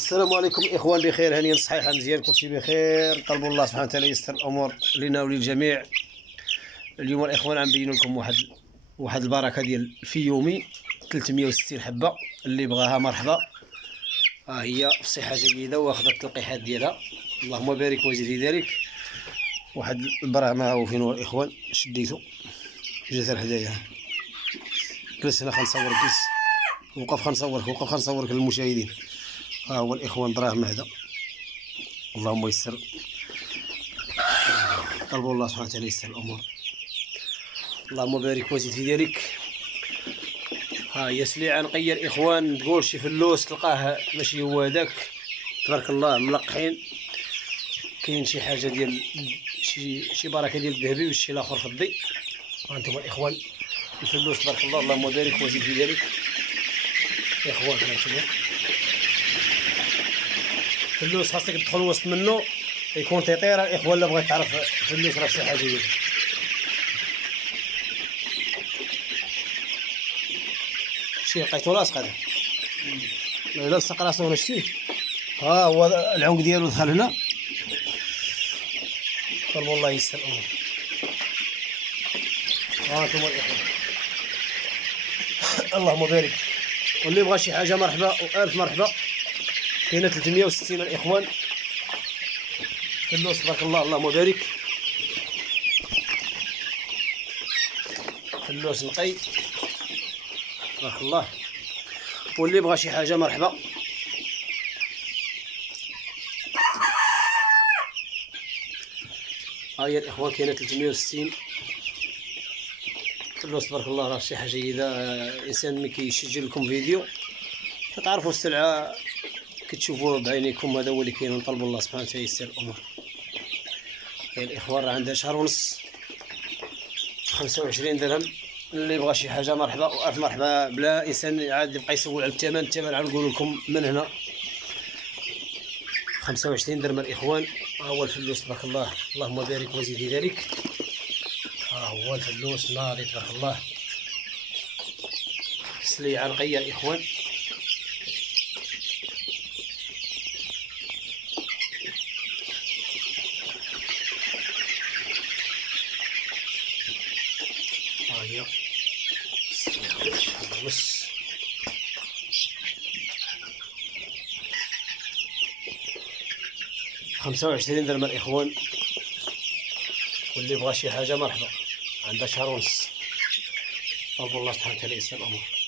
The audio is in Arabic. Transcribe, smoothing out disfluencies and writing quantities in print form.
السلام عليكم اخوان، بخير هانيين صحيحه مزيان كلشي بخير. نطلبوا الله سبحانه وتعالى ييسر الامور لنا وللجميع. اليوم الاخوان عم نبين لكم واحد البركه ديال الفيومي 360 حبه، اللي بغاها مرحبا. ها هي في صحه جيده واخذت التلقيحات ديالها، اللهم بارك وزد في ذلك. واحد البراعم ها هو فين هو الاخوان، شديتو جات حدايا. جلس هنا خنصور، جلس وقف خنصورك للمشاهدين. ها هو الاخوان دراهم هذا، اللهم يسر. طلبوا الله سبحانه وتعالى يسر الامور، اللهم بارك وزد في ذلك. ها هي سليعه نقيه الاخوان، تقول شي فلوس تلقاه ماشي هو هذاك، تبارك الله ملقحين. كاين شي حاجه ديال شي بركه ديال الذهبي والشي الاخر فضي. ها انتم الاخوان الفلوس تبارك الله، اللهم بارك وزد في ذلك يا اخوان. ها انتم فلوس خاصك تدخل وسط منه يكون تيطير الاخوان. الا بغيت تعرف فلوس راه شي حاجه جيده. شي لقيتو لاصق هذا، لا لصق راسو هنا شتيه. ها هو العنق ديالو دخل هنا. طلبوا الله يسر الامور. ها انتم الاخوان اللهم بارك. واللي بغى شي حاجه مرحبا والف مرحبا. كاينه 360 الاخوان فلوس تبارك الله، اللهم بارك. فلوس نقي تبارك الله. واللي بغى شي حاجه مرحبا. ها هي الاخوان كاينه 360 فلوس تبارك الله، راه شي حاجه جيده. الانسان ملي كيسجل لكم فيديو كتعرفوا السلعه، كتشوفوها بعينيكم. هذا هو اللي كاين. نطلبوا الله سبحانه وتعالى يسر الامور. يا الاخوان راه عندها شهر ونص، 25 درهم. اللي بغى شي حاجه مرحبا والف مرحبا، بلا انسان عاد يبقى يسول على الثمن عاد نقول لكم من هنا. 25 درهم الاخوان. ها هو الفلوس تبارك الله، اللهم بارك وزد في ذلك. ها هو الفلوس ناضي تبارك الله، سليعه نقيه الاخوان. ها هي ونص. خمسة وعشرين درهم الإخوان. واللي بغى شي حاجة مرحبا، عندها شهر ونص. طلبوا الله سبحانه وتعالى يسر الأمور.